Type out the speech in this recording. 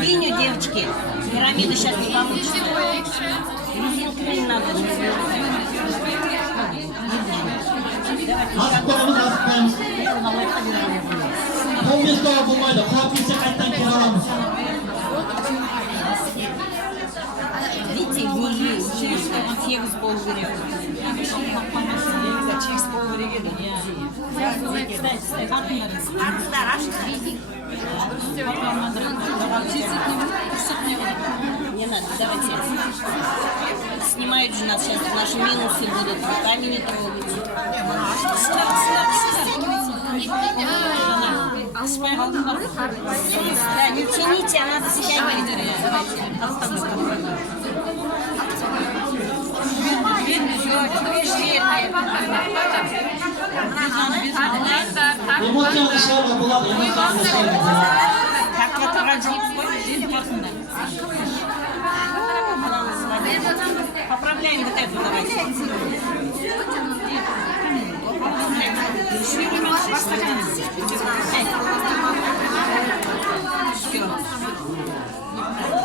Линию, девочки. Пирамида сейчас не получится. Не надо. Видите, не текст был не надо, давайте. Снимают же нас сейчас, наши минусы будут, руками не трогать. Да, не тяните, а надо стягивать. Как это родится? Поправляем вот эту, давайте. Поправляем.